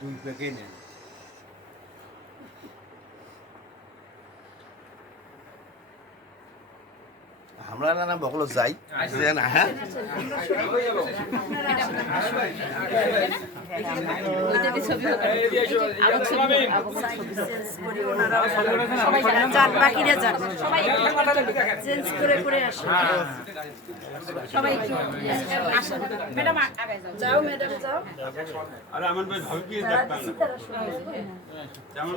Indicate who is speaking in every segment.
Speaker 1: দুই প্যাকেই নেন।
Speaker 2: আমরা না না বকলো যাই। যে না হ্যাঁ?
Speaker 3: যান বাকিরা যান সবাই চেঞ্জ করে করে আসে সবাই একটু আসেন ম্যাডাম আগে যাও যাও ম্যাডাম যাও
Speaker 4: আরে আমার ভাই ভাবি কি
Speaker 3: যারা
Speaker 4: দেখতাম
Speaker 3: দিছি তারা শুনবে
Speaker 4: যেমন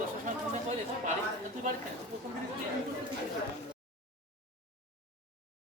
Speaker 5: দশটার
Speaker 2: সময়
Speaker 6: ফোনটা করে বাড়ি তুই বাড়িতে প্রথম
Speaker 5: দিন